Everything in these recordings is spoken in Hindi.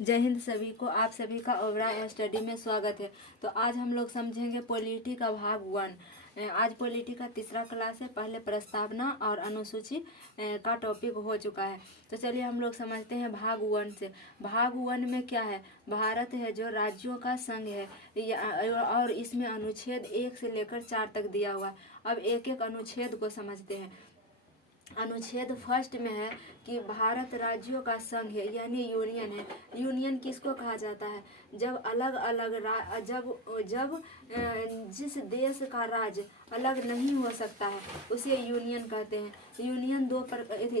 जय हिंद सभी को। आप सभी का ओवरा स्टडी में स्वागत है। तो आज हम लोग समझेंगे पॉलिटी का भाग 1। आज पॉलिटी का तीसरा क्लास है। पहले प्रस्तावना और अनुसूची का टॉपिक हो चुका है। तो चलिए हम लोग समझते हैं भाग 1 से। भाग 1 में क्या है? भारत है जो राज्यों का संघ है और इसमें अनुच्छेद 1 से लेकर 4 तक दिया हुआ है। अब एक एक अनुच्छेद को समझते हैं। अनुच्छेद फर्स्ट में है कि भारत राज्यों का संघ है यानी यूनियन है। यूनियन किसको कहा जाता है? जब अलग अलग जब जब जिस देश का राज्य अलग नहीं हो सकता है उसे यूनियन कहते हैं। यूनियन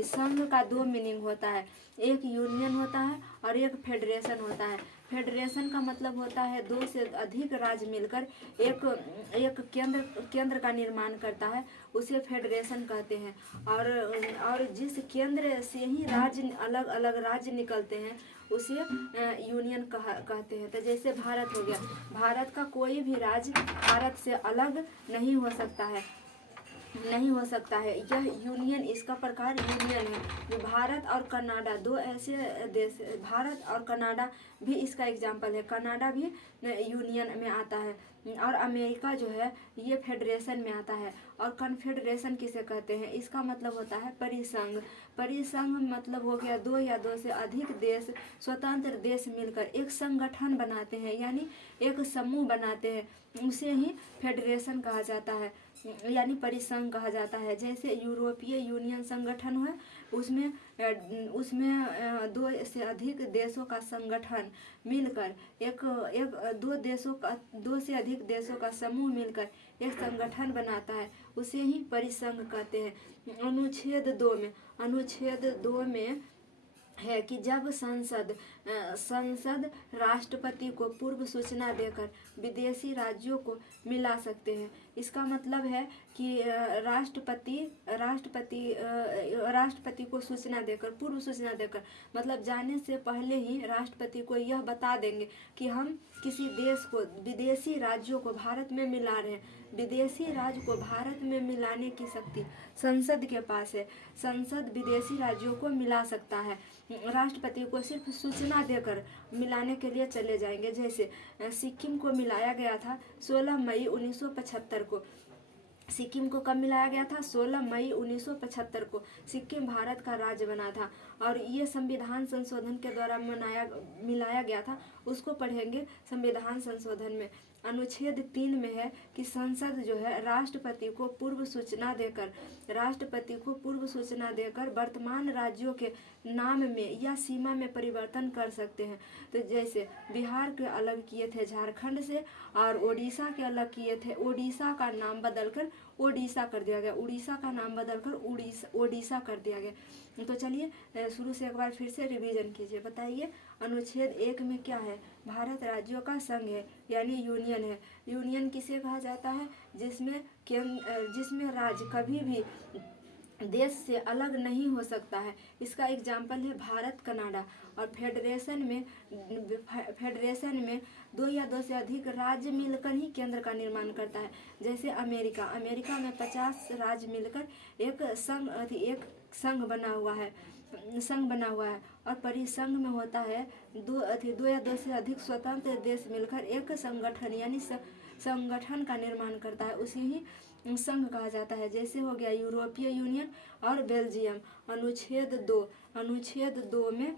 संघ का दो मीनिंग होता है। एक यूनियन होता है और एक फेडरेशन होता है। फेडरेशन का मतलब होता है दो से अधिक राज्य मिलकर एक एक केंद्र का निर्माण करता है, उसे फेडरेशन कहते हैं। और जिस केंद्र से ही राज्य अलग अलग राज्य निकलते हैं उसे यूनियन कहते हैं। तो जैसे भारत हो गया, भारत का कोई भी राज्य भारत से अलग नहीं हो सकता है, यह यूनियन, इसका प्रकार यूनियन है। भारत और कनाडा दो ऐसे देश, भारत और कनाडा भी इसका एग्जाम्पल है। कनाडा भी यूनियन में आता है और अमेरिका जो है ये फेडरेशन में आता है। और कन्फेडरेशन किसे कहते हैं? इसका मतलब होता है परिसंघ। परिसंघ मतलब हो गया दो या दो से अधिक देश, स्वतंत्र देश मिलकर एक संगठन बनाते हैं यानी एक समूह बनाते हैं, उसे ही फेडरेशन कहा जाता है यानी परिसंघ कहा जाता है। जैसे यूरोपीय यूनियन संगठन है, उसमें दो से अधिक देशों का संगठन मिलकर दो से अधिक देशों का समूह मिलकर एक संगठन बनाता है, उसे ही परिसंघ कहते हैं। अनुच्छेद 2 में है कि जब संसद राष्ट्रपति को पूर्व सूचना देकर विदेशी राज्यों को मिला सकते हैं। इसका मतलब है कि राष्ट्रपति को सूचना देकर, पूर्व सूचना देकर, मतलब जाने से पहले ही राष्ट्रपति को यह बता देंगे कि हम किसी देश को, विदेशी राज्यों को भारत में मिला रहे हैं। विदेशी राज्य को भारत में मिलाने की शक्ति संसद के पास है। संसद विदेशी राज्यों को मिला सकता है। राष्ट्रपति को सिर्फ सूचना देकर मिलाने के लिए चले जाएंगे। जैसे सिक्किम को मिलाया गया था 16 मई 1975 को। सिक्किम को कब मिलाया गया था? 16 मई 1975 को सिक्किम भारत का राज्य बना था और ये संविधान संशोधन के द्वारा मिलाया गया था। उसको पढ़ेंगे संविधान संशोधन में। अनुच्छेद 3 में है कि संसद जो है राष्ट्रपति को पूर्व सूचना देकर वर्तमान राज्यों के नाम में या सीमा में परिवर्तन कर सकते हैं। तो जैसे बिहार के अलग किए थे झारखंड से और ओडिशा के अलग किए थे, ओडिशा का नाम बदलकर ओडिशा कर दिया गया, उड़ीसा का नाम बदलकर ओडिशा कर दिया गया। तो चलिए शुरू से एक बार फिर से रिवीजन कीजिए। बताइए अनुच्छेद 1 में क्या है? भारत राज्यों का संघ है यानी यूनियन है। यूनियन किसे कहा जाता है? जिसमें राज्य कभी भी देश से अलग नहीं हो सकता है। इसका एग्जाम्पल है भारत, कनाडा। और फेडरेशन में दो या दो से अधिक राज्य मिलकर ही केंद्र का निर्माण करता है। जैसे अमेरिका में 50 राज्य मिलकर एक संघ बना हुआ है और परिसंघ में होता है दो या दो से अधिक स्वतंत्र देश मिलकर एक संगठन यानी संगठन का निर्माण करता है, उसे ही संघ कहा जाता है। जैसे हो गया यूरोपीय यूनियन और बेल्जियम। अनुच्छेद 2 में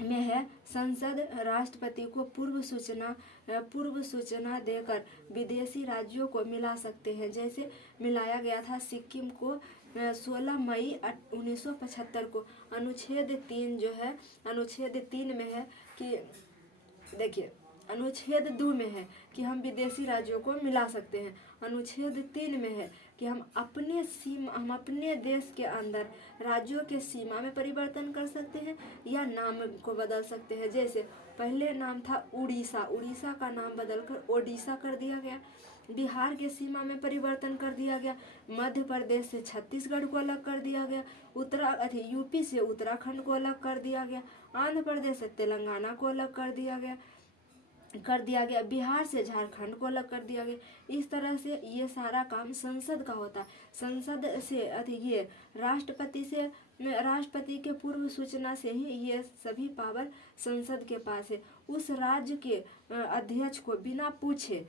है संसद राष्ट्रपति को पूर्व सूचना देकर विदेशी राज्यों को मिला सकते हैं। जैसे मिलाया गया था सिक्किम को 16 मई 1975 को। अनुच्छेद 3 में है कि देखिए, अनुच्छेद 2 में है कि हम विदेशी राज्यों को मिला सकते हैं। अनुच्छेद 3 में है कि हम अपने देश के अंदर राज्यों के सीमा में परिवर्तन कर सकते हैं या नाम को बदल सकते हैं। जैसे पहले नाम था उड़ीसा का नाम बदलकर ओडिशा कर दिया गया। बिहार के सीमा में परिवर्तन कर दिया गया। मध्य प्रदेश से छत्तीसगढ़ को अलग कर दिया गया। यूपी से उत्तराखंड को अलग कर दिया गया। आंध्र प्रदेश से तेलंगाना को अलग कर दिया गया। कर दिया गया, बिहार से झारखंड को अलग कर दिया गया। इस तरह से ये सारा काम संसद का होता है। संसद से ये राष्ट्रपति के पूर्व सूचना से ही ये सभी पावर संसद के पास है। उस राज्य के अध्यक्ष को बिना पूछे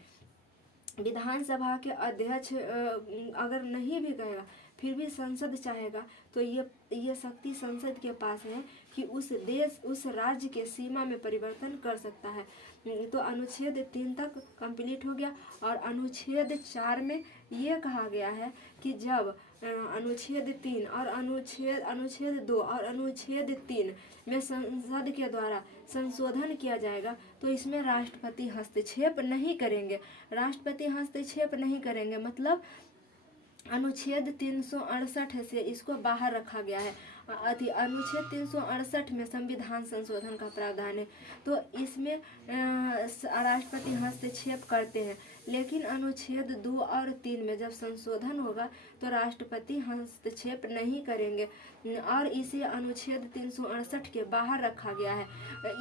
विधानसभा के अध्यक्ष अगर नहीं भी कहेगा फिर भी संसद चाहेगा तो ये शक्ति संसद के पास है कि उस राज्य के सीमा में परिवर्तन कर सकता है। तो अनुच्छेद 3 तक कंप्लीट हो गया। और अनुच्छेद 4 में ये कहा गया है कि जब अनुच्छेद 3 और अनुच्छेद 2 और अनुच्छेद 3 में संसद के द्वारा संशोधन किया जाएगा तो इसमें राष्ट्रपति हस्तक्षेप नहीं करेंगे। राष्ट्रपति हस्तक्षेप नहीं करेंगे मतलब अनुच्छेद 368 से इसको बाहर रखा गया है। अनुच्छेद 368 में संविधान संशोधन का प्रावधान है तो इसमें राष्ट्रपति हस्तक्षेप करते हैं। लेकिन अनुच्छेद 2 और 3 में जब संशोधन होगा तो राष्ट्रपति हस्तक्षेप नहीं करेंगे और इसे अनुच्छेद 368 के बाहर रखा गया है।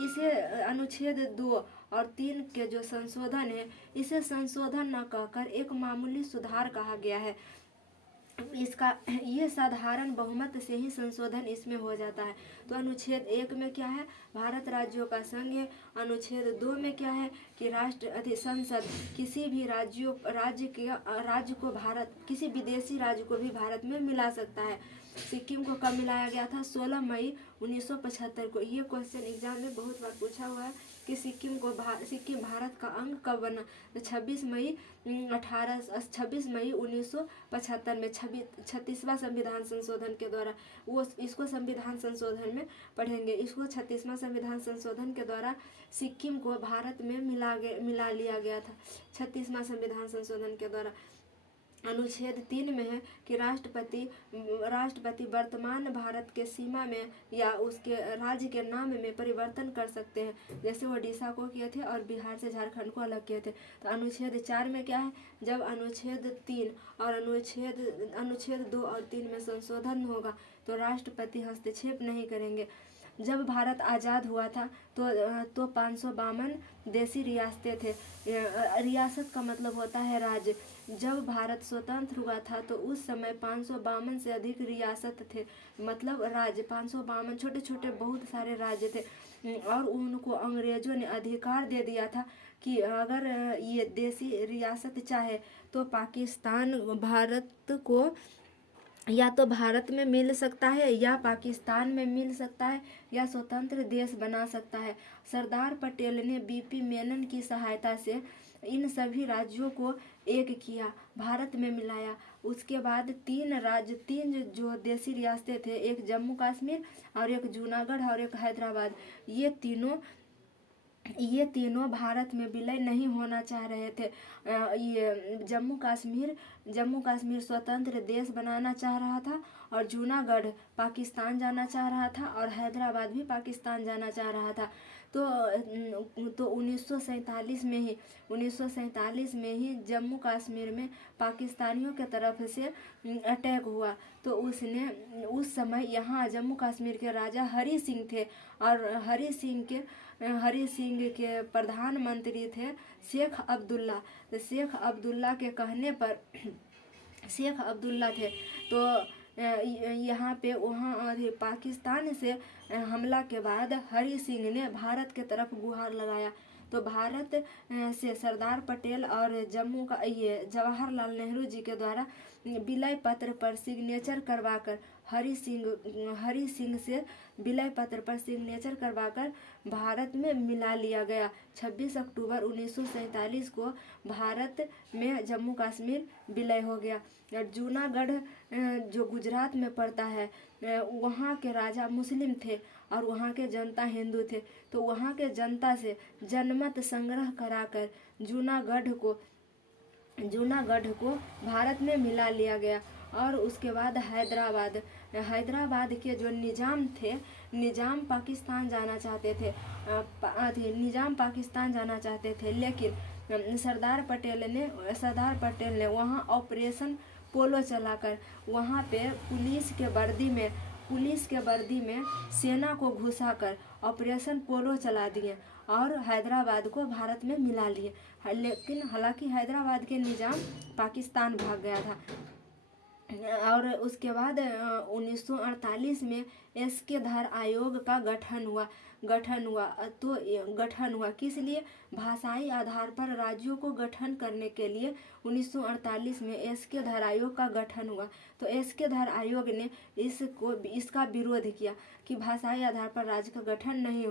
इसे अनुच्छेद 2 और 3 के जो संशोधन है इसे संशोधन न कहकर एक मामूली सुधार कहा गया है। इसका ये साधारण बहुमत से ही संशोधन इसमें हो जाता है। तो अनुच्छेद 1 में क्या है, भारत राज्यों का संघ है। अनुच्छेद 2 में क्या है कि संसद किसी भी राज्य को भारत किसी विदेशी राज्य को भी भारत में मिला सकता है। सिक्किम को कब मिलाया गया था? 16 मई 1975 को। ये क्वेश्चन एग्जाम में बहुत बार पूछा हुआ है कि सिक्किम भारत का अंग कब बना? तो 26 मई 1975 में 36वां संविधान संशोधन के द्वारा इसको संविधान संशोधन में पढ़ेंगे। इसको 36वां संविधान संशोधन के द्वारा सिक्किम को भारत में मिला लिया गया था 36वां संविधान संशोधन के द्वारा। अनुच्छेद 3 में है कि राष्ट्रपति वर्तमान भारत के सीमा में या उसके राज्य के नाम में परिवर्तन कर सकते हैं, जैसे ओडिशा को किए थे और बिहार से झारखंड को अलग किए थे। तो अनुच्छेद 4 में क्या है, जब अनुच्छेद 3 और अनुच्छेद 2 और 3 में संशोधन होगा तो राष्ट्रपति हस्तक्षेप नहीं करेंगे। जब भारत आज़ाद हुआ था तो 552 देसी रियासतें थे। रियासत का मतलब होता है राज्य। जब भारत स्वतंत्र हुआ था तो उस समय 552 से अधिक रियासत थे, मतलब राज्य 552 छोटे छोटे बहुत सारे राज्य थे। और उनको अंग्रेजों ने अधिकार दे दिया था कि अगर ये देसी रियासत चाहे तो पाकिस्तान भारत को या तो भारत में मिल सकता है या पाकिस्तान में मिल सकता है या स्वतंत्र देश बना सकता है। सरदार पटेल ने बीपी मेनन की सहायता से इन सभी राज्यों को एक किया, भारत में मिलाया। उसके बाद 3 जो देसी रियासतें थे, एक जम्मू कश्मीर और एक जूनागढ़ और एक हैदराबाद, ये तीनों भारत में विलय नहीं होना चाह रहे थे। ये जम्मू कश्मीर स्वतंत्र देश बनाना चाह रहा था और जूनागढ़ पाकिस्तान जाना चाह रहा था और हैदराबाद भी पाकिस्तान जाना चाह रहा था। तो 1947 में ही जम्मू कश्मीर में पाकिस्तानियों के तरफ से अटैक हुआ। तो उस समय यहाँ जम्मू कश्मीर के राजा हरी सिंह थे और हरी सिंह के प्रधानमंत्री थे शेख अब्दुल्ला। तो शेख अब्दुल्ला के कहने पर शेख अब्दुल्ला थे तो यहाँ पे वहाँ पाकिस्तान से हमला के बाद हरी सिंह ने भारत के तरफ गुहार लगाया। तो भारत से सरदार पटेल और जवाहरलाल नेहरू जी के द्वारा विलय पत्र पर सिग्नेचर करवाकर हरी सिंह से विलय पत्र पर सिग्नेचर करवाकर भारत में मिला लिया गया। 26 अक्टूबर 1947 को भारत में जम्मू कश्मीर विलय हो गया। और जूनागढ़ जो गुजरात में पड़ता है, वहाँ के राजा मुस्लिम थे और वहाँ के जनता हिंदू थे। तो वहाँ के जनता से जनमत संग्रह कराकर जूनागढ़ को भारत में मिला लिया गया। और उसके बाद हैदराबाद के जो निजाम पाकिस्तान जाना चाहते थे, लेकिन सरदार पटेल ने वहाँ ऑपरेशन पोलो चलाकर वहाँ पे पुलिस के वर्दी में सेना को घुसाकर ऑपरेशन पोलो चला दिए और हैदराबाद को भारत में मिला लिए। लेकिन हालांकि हैदराबाद के निजाम पाकिस्तान भाग गया था। और उसके बाद 1948 में एसके धर आयोग का गठन हुआ किस लिए? भाषाई आधार पर राज्यों को गठन करने के लिए 1948 में एसके धर आयोग का गठन हुआ। तो एसके धर आयोग ने इसका विरोध किया कि भाषाई आधार पर राज्य का गठन नहीं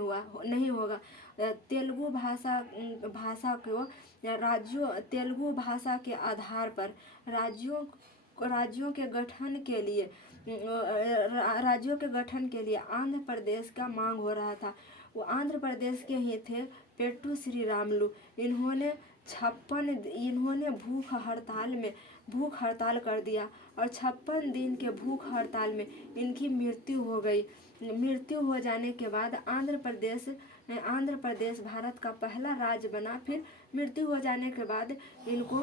होगा। तेलुगु भाषा के आधार पर राज्यों के गठन के लिए आंध्र प्रदेश का मांग हो रहा था। वो आंध्र प्रदेश के ही थे पेट्टू श्रीरामुलु। इन्होंने भूख हड़ताल कर दिया और 56 दिन के भूख हड़ताल में इनकी मृत्यु हो गई। मृत्यु हो जाने के बाद आंध्र प्रदेश भारत का पहला राज्य बना। फिर मृत्यु हो जाने के बाद इनको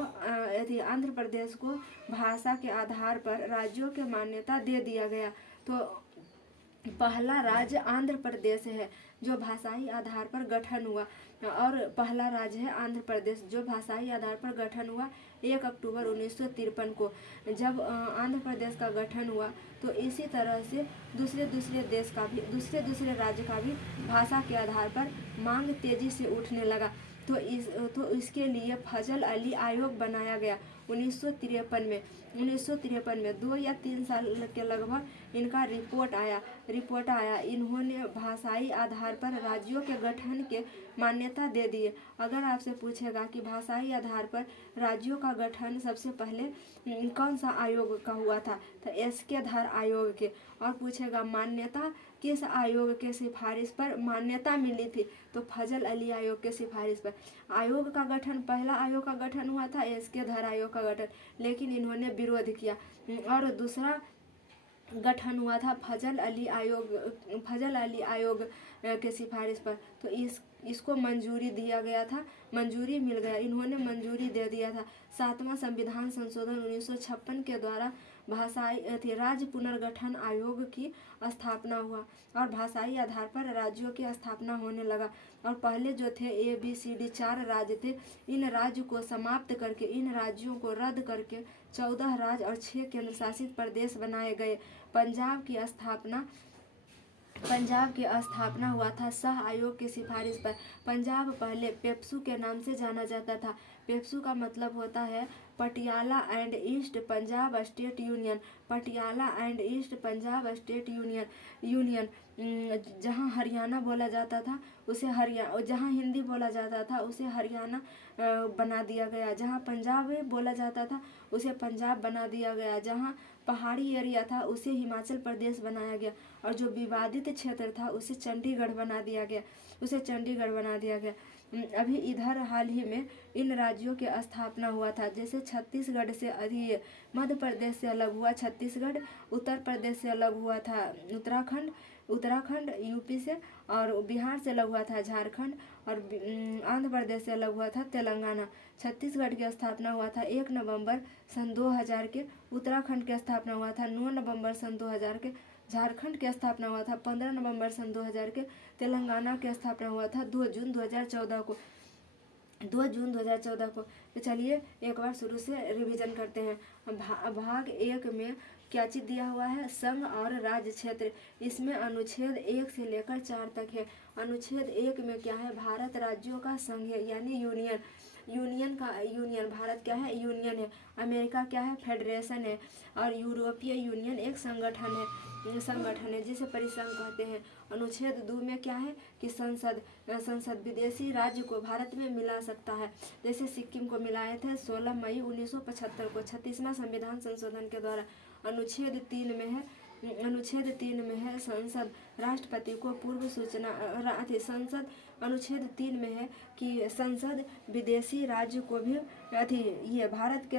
आंध्र प्रदेश को भाषा के आधार पर राज्यों के मान्यता दे दिया गया। तो पहला राज्य आंध्र प्रदेश है जो भाषाई आधार पर गठन हुआ, और पहला राज्य है आंध्र प्रदेश जो भाषाई आधार पर गठन हुआ 1 अक्टूबर 1953 को। जब आंध्र प्रदेश का गठन हुआ तो इसी तरह से दूसरे राज्य का भी भाषा के आधार पर मांग तेजी से उठने लगा। तो इसके लिए फजल अली आयोग बनाया गया 1953 में 2 या 3 साल के लगभग इनका रिपोर्ट आया। इन्होंने भाषाई आधार पर राज्यों के गठन के मान्यता दे दिए। अगर आपसे पूछेगा कि भाषाई आधार पर राज्यों का गठन सबसे पहले कौन सा आयोग का हुआ था, तो एसके धर आयोग के। और पूछेगा मान्यता किस आयोग के सिफारिश पर मान्यता मिली थी, तो फजल अली आयोग के सिफारिश पर। पहला आयोग का गठन हुआ था एसके धर आयोग का गठन, लेकिन इन्होंने विरोध किया। और दूसरा गठन हुआ था फजल अली आयोग के सिफारिश पर। तो इसको मंजूरी मिल गया, इन्होंने मंजूरी दे दिया था। 7वां संविधान संशोधन 1956 के द्वारा राज्य पुनर्गठन आयोग की स्थापना हुआ और भाषाई आधार पर राज्यों की स्थापना होने लगा। और पहले जो थे ABCD 4 राज्य थे, इन राज्यों को समाप्त करके, इन राज्यों को रद्द करके 14 राज्य और 6 केंद्र शासित प्रदेश बनाए गए। पंजाब की स्थापना हुआ था शाह आयोग की सिफारिश पर। पंजाब पहले पेप्सू के नाम से जाना जाता था। पेप्सू का मतलब होता है Patiala and east Punjab state union. Patiala and east Punjab state union. जहाँ हरियाणा बोला जाता था उसे जहाँ हिंदी बोला जाता था उसे हरियाणा बना दिया गया। जहाँ पंजाब बोला जाता था उसे पंजाब बना दिया गया। जहाँ पहाड़ी एरिया था उसे हिमाचल प्रदेश बनाया गया, और जो विवादित क्षेत्र था उसे चंडीगढ़ बना दिया गया। अभी इधर हाल ही में इन राज्यों के स्थापना हुआ था। जैसे छत्तीसगढ़ से मध्य प्रदेश से अलग हुआ छत्तीसगढ़, उत्तर प्रदेश से अलग हुआ था उत्तराखंड यूपी से, और बिहार से अलग हुआ था झारखंड, और आंध्र प्रदेश से अलग हुआ था तेलंगाना। छत्तीसगढ़ की स्थापना हुआ था 1 नवंबर सन 2000 के, उत्तराखंड की स्थापना हुआ था 9 नवंबर सन 2000 के, झारखंड की स्थापना हुआ था 15 नवंबर सन 2000 के, तेलंगाना की स्थापना हुआ था 2 जून 2014 को। तो चलिए एक बार शुरू से रिवीजन करते हैं। भाग 1 में क्या चीज दिया हुआ है? संघ और राज्य क्षेत्र। इसमें अनुच्छेद 1 से लेकर 4 तक है। अनुच्छेद 1 में क्या है? भारत राज्यों का संघ है, यानी यूनियन। भारत क्या है? यूनियन है। अमेरिका क्या है? फेडरेशन है। और यूरोपीय यूनियन एक संगठन है जिसे परिसंघ कहते हैं। अनुच्छेद 2 में क्या है कि संसद विदेशी राज्य को भारत में मिला सकता है। जैसे सिक्किम को मिलाए थे 16 मई 1975 को 36वां संविधान संशोधन के द्वारा। अनुच्छेद 3 में है संसद राष्ट्रपति को पूर्व सूचना अनुच्छेद 3 में है कि संसद विदेशी राज्य को भी ये भारत के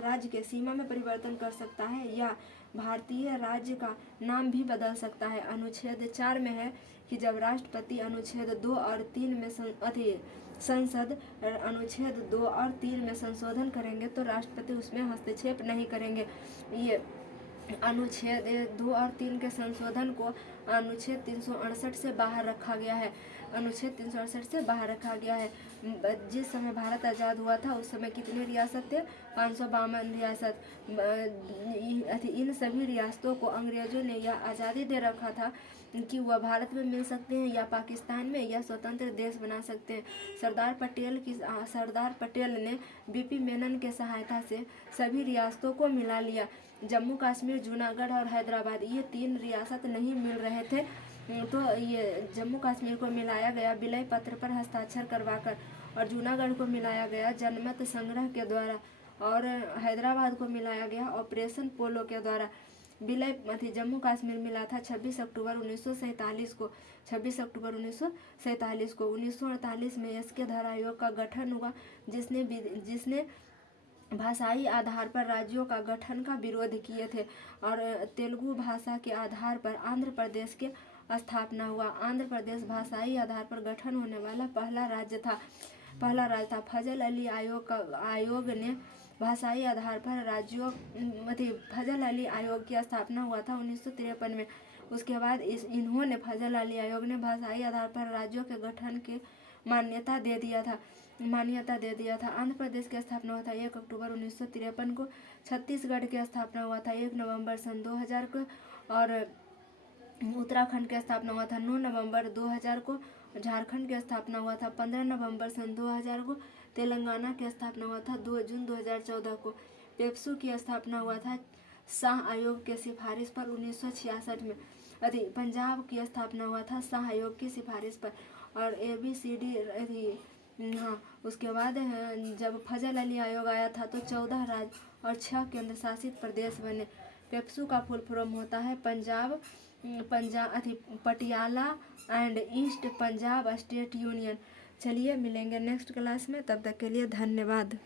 राज्य के सीमा में परिवर्तन कर सकता है या भारतीय राज्य का नाम भी बदल सकता है। अनुच्छेद 4 में है कि जब राष्ट्रपति अनुच्छेद 2 और 3 में संसद अनुच्छेद 2 और 3 में संशोधन करेंगे तो राष्ट्रपति उसमें हस्तक्षेप नहीं करेंगे। ये अनुच्छेद 2 और 3 के संशोधन को अनुच्छेद 368 से बाहर रखा गया है। अनुच्छेद 368 से बाहर रखा गया है। जिस समय भारत आज़ाद हुआ था उस समय कितने रियासत थे? 552 रियासत। इन सभी रियासतों को अंग्रेजों ने यह आज़ादी दे रखा था कि वह भारत में मिल सकते हैं या पाकिस्तान में या स्वतंत्र देश बना सकते हैं। सरदार पटेल ने बीपी मेनन के सहायता से सभी रियासतों को मिला लिया। जम्मू कश्मीर, जूनागढ़ और हैदराबाद ये 3 रियासत नहीं मिल रहे थे, तो ये जम्मू कश्मीर को मिलाया गया विलय पत्र पर हस्ताक्षर करवाकर, और जूनागढ़ को मिलाया गया जनमत संग्रह के द्वारा, और हैदराबाद को मिलाया गया ऑपरेशन पोलो के द्वारा। विलय जम्मू कश्मीर मिला था 26 अक्टूबर 1947 को। 26 अक्टूबर 1947 को 1948 में एस के धर आयोग का गठन हुआ, जिसने भाषाई आधार पर राज्यों का गठन का विरोध किए थे, और तेलुगु भाषा के आधार पर आंध्र प्रदेश के स्थापना हुआ। आंध्र प्रदेश भाषाई आधार पर गठन होने वाला पहला राज्य था। फजल अली आयोग ने भाषाई आधार पर राज्यों फजल अली आयोग की स्थापना हुआ था 1953 में। उसके बाद इन्होंने फजल अली आयोग ने भाषाई आधार पर राज्यों के गठन के मान्यता दे दिया था। आंध्र प्रदेश की स्थापना हुआ था 1 अक्टूबर 1953 को। छत्तीसगढ़ की स्थापना हुआ था 1 नवंबर सन 2000 को, और उत्तराखंड की स्थापना हुआ था 9 नवंबर 2000 को। झारखंड की स्थापना हुआ था 15 नवंबर सन 2000 को। तेलंगाना की स्थापना हुआ था 2 जून 2014 को। पेप्सू की स्थापना हुआ था शाह आयोग के सिफारिश पर 1966 में। पंजाब की स्थापना हुआ था शाह आयोग की सिफारिश पर, और ABCD हाँ, उसके बाद जब फजल अली आयोग आया था तो 14 राज्य और 6 केंद्र शासित प्रदेश बने। पेप्सू का फुल फॉर्म होता है Patiala and east Punjab state union. चलिए मिलेंगे नेक्स्ट क्लास में, तब तक के लिए धन्यवाद।